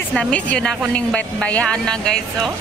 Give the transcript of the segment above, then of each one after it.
Guys, na-miss yun ako ning bayan na guys, oh.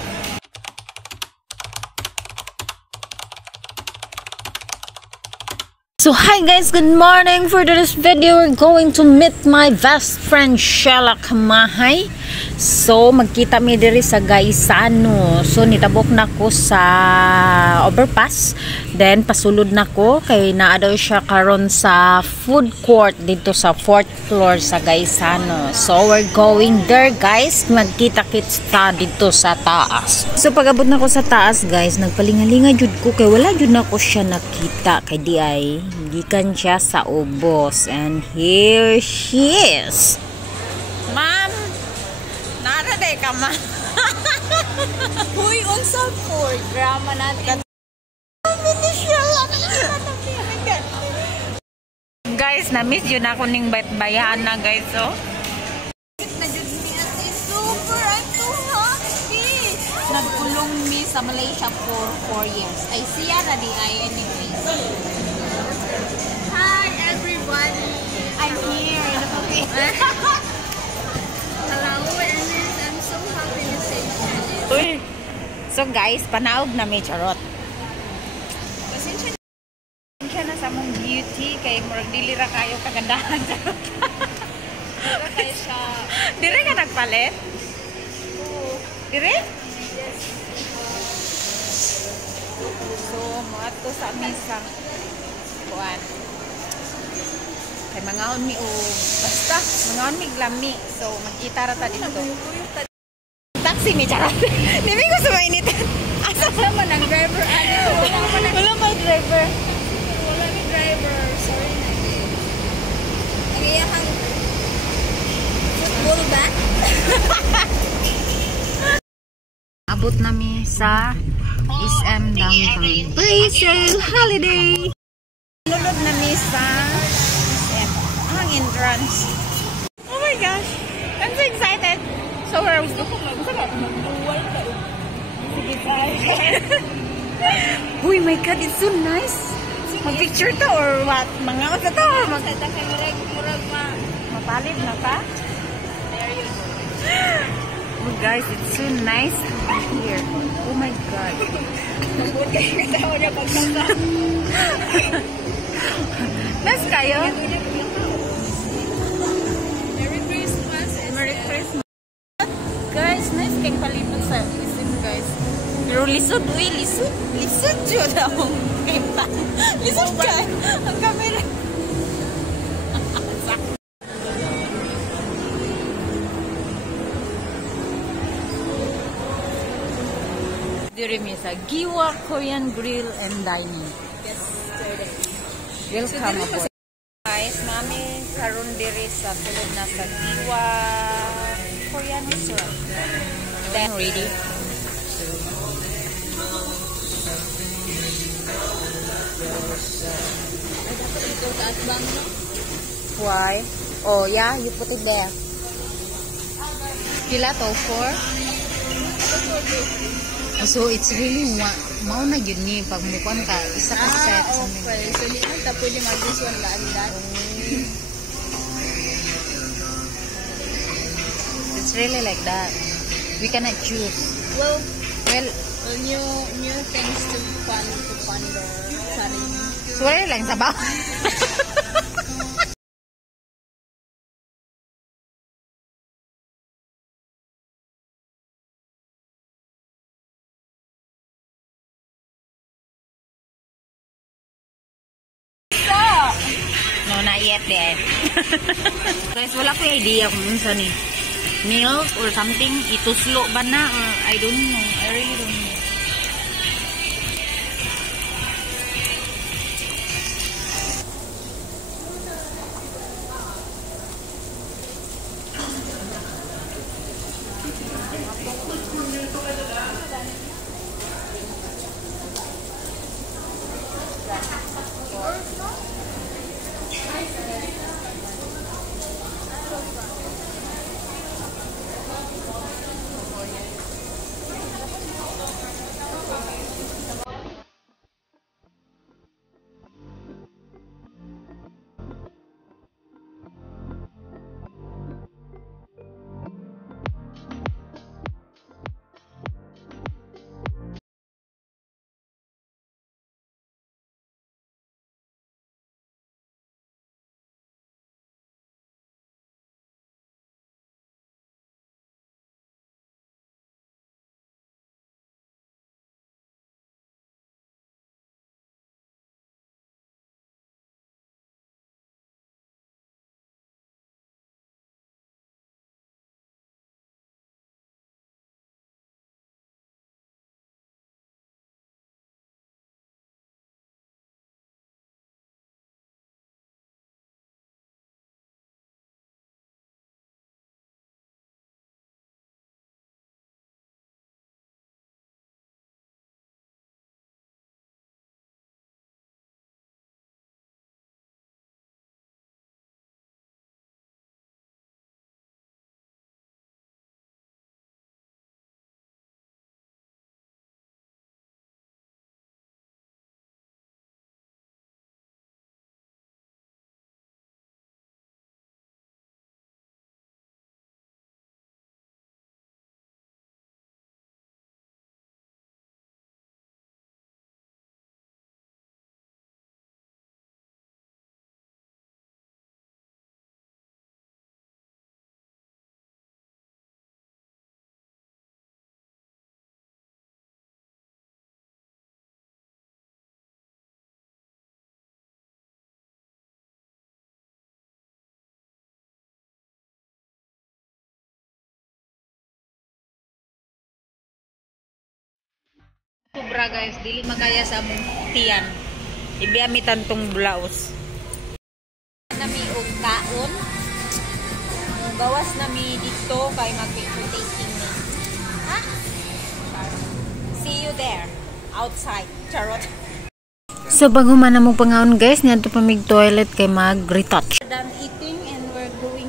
So hi guys, good morning. For this video, we're going to meet my best friend Shella Kamahay. So magkita mi diri sa Gaisano. So nitabok na ko sa overpass. Then pasulod na ko kay naa daw siya karon sa food court dito sa 4th floor sa Gaisano. So we're going there guys. Magkita-kits ta dito sa taas. So pag-abot na ko sa taas guys, nagpalingalinga jud ko kay wala jud na ko siya nakita kay di ay gikan siya sa ubos. And here she is. Ma'am, naraday ka ma. Huy, unsa for drama natin. Guys, na-miss yun ako ning bayan na guys, oh. Super, I'm so happy. Nagkulong mi sa Malaysia for 4 years. Ay siya na di ay anyway. Hi everybody. I'm here in the Philippines. Hello, Ernest. I'm so happy to see you. Uy. So guys, panaog na may charot. Pasensya na sa mong beauty kay murag dili ra kayo kagandahan charot. Dira kayo siya. Dire ka nagpalit? Oo. Dire? Yes. So, moadto sa misang kuan. Kay mangaon mi o basta mangaon mi glami. So, magkita ra ta dito. Taxi mi charot. Dili ko sa mainit. Asa man ang driver ano? Wala may driver. Wala may driver. Sorry na. Ang iyahang football bat. Abot nami sa SM Downtown. Praise Holiday. Nulod nami sa SM. Ang entrance. Oh my gosh. I'm so excited. So where are we going? Magduwal ka. Sige tayo. Uy, my God, it's so nice. Mag-picture to or what? Mga osa to or mag... Mapalid na pa? There you go. Oh guys, it's so nice here. Oh my God. Mabuti kayo kasama niya pagkasa. Nice kayo? Merry Christmas. Merry Christmas. Guys, nice kayong palibot sa isim guys. Pero lisod, uy, lisod. Lisod yun ako. Lisod ka. Ang camera. Diri mi sa Giwa Korean Grill and Dining. Yes, Welcome aboard. Guys, mami karon diri sa sulod na sa Giwa Korean restaurant. Then ready. Why? Oh yeah, you put it there. Pila to? 4? So it's really mao na yun ni pag mukuan ka isa ka set something. Okay. So di ta pwede mag-this one laan. It's really like that. We cannot choose. Well, Well, new things to ponder. Sorry. sorry lang sabaw. No, not yet then. Guys, wala ko idea kung unsa ni. Milk or something. Ituslo ba na? Or I don't know. I really don't know. Sobra guys, dili magaya sa among tiyan. Ibiamitan tong blouse. Nami og taon. Gawas nami dito kay mag-picture taking ni. Ha? See you there outside. Charot. So bago man na mo pangaon guys, niadto pa mig toilet kay mag-retouch. Done eating and we're going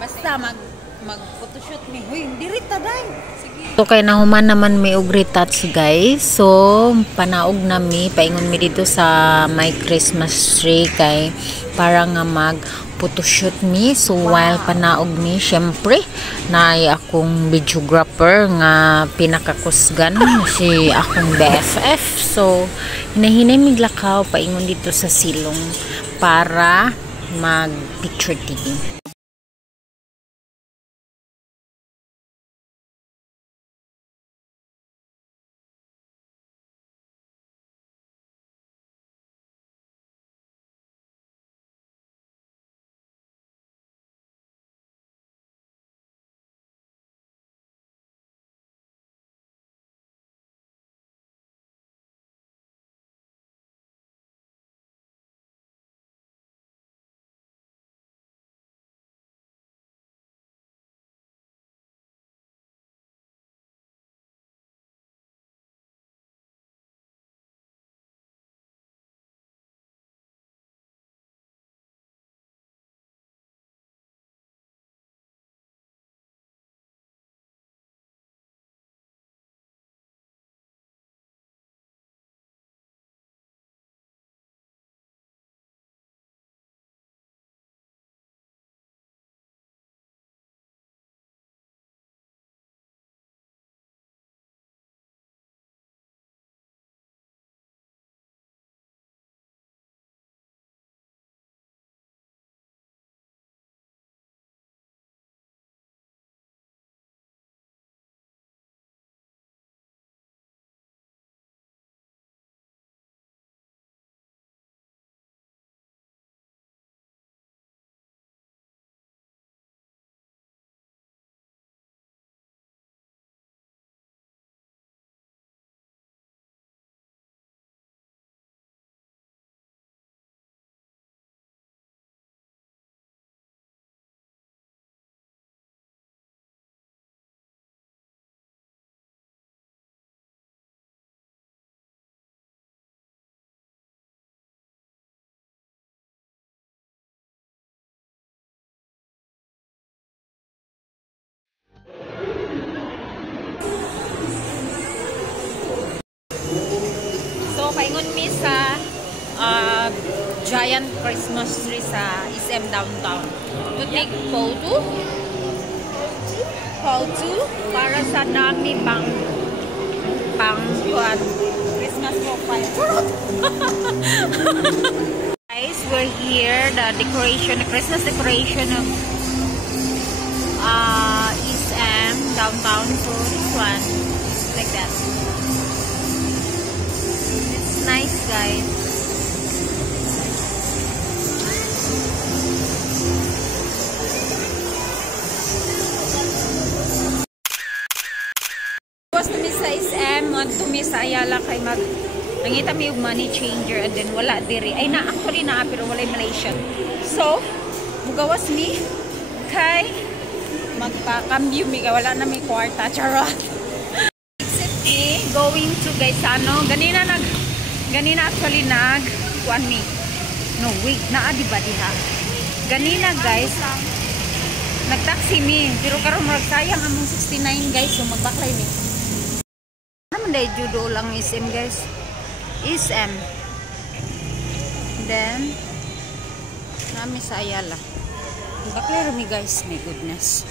basta mag-photoshoot mi. Hoy, diri ta day. Sige. So kay nahuman naman mi og retouch guys. So panaog nami, paingon mi dito sa my Christmas tree kay para nga mag photoshoot mi. So while panaog mi, syempre naay akong videographer nga pinakakusgan si akong BFF. So hinahinay miglakaw paingon dito sa silong para mag picture taking. Paingon mi sa giant Christmas tree sa SM downtown to take photo para sa nami pang Christmas profile. Guys, we're here, the Christmas decoration of SM downtown. So this one like that. Nice guys. Was to miss sa SM, to miss sa Ayala kay nangita mi yung money changer and then wala diri. Ay na actually na pero wala Malaysian. So, mugawas mi kay magpa-cambio mi kay wala na mi kwarta. Charot. Going to guys ganina actually kuan mi. No, wait, naa di ba diha? Ganina guys, nagtaxi mi, pero karon murag sayang among 69 guys, so magbaklay mi. Naman dai judo lang SM guys. SM. Then nami sa Ayala. Baklay mi guys, my goodness.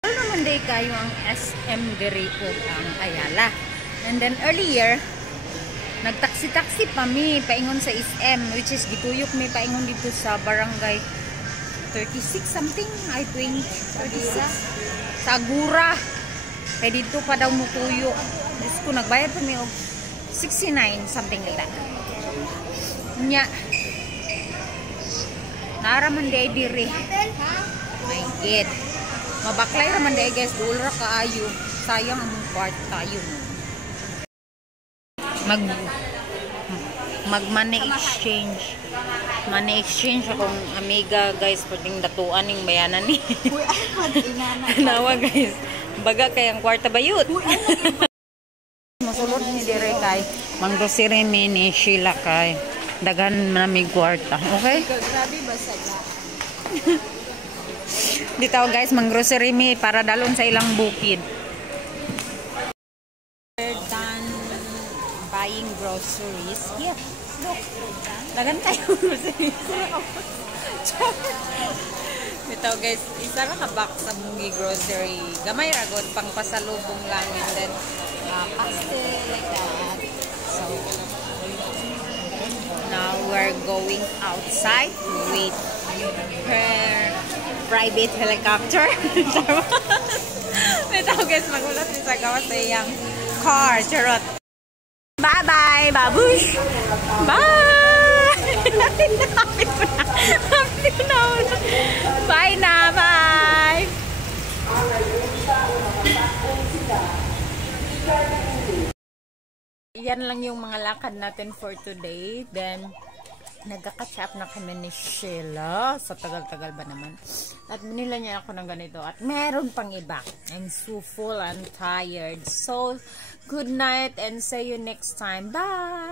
Ano naman dai kayo ang SM diri po ang Ayala. And then earlier nagtaksi-taksi pa mi paingon sa SM, which is gituyok mi paingon dito sa barangay 36 something, I think 36 sa Agura. Kaya dito pa daw mutuyok. Diyos ko, nagbayad pa mi og 69 something like that. Nya naraman di ay diri. My God. Mabaklay raman dahil guys, doon ra kaayo. Sayang ang kwarta tayo. Money exchange. Money exchange akong amiga guys, pwedeng datuan ng bayanan ni. Uy, ay, inana. Nawa guys. Baga kayang kwarta bayut. Masulod ni dire kay manggrocery ni Sheila kay daghan namig kwarta. Okay? Grabe ba sadya? Dito guys, manggrocery mi para dalon sa ilang bukid. We're done buying groceries. Here, look. Dagan tayo groceries. Dito guys, isa ra ka box sa mungi grocery. Gamay ra gud pang pasalubong lang, and then pastel like that. So now we're going outside with her private helicopter. Ito guys, magulat rin sa gawas sa iyang car. Charot. Bye-bye, babush! Bye! Happy na. Bye na, bye! Yan lang yung mga lakad natin for today. Then, nagka-catch up na kami ni Sheila. Sa tagal-tagal ba naman. At binila niya ako ng ganito. At meron pang iba. I'm so full and tired. So, good night and see you next time. Bye!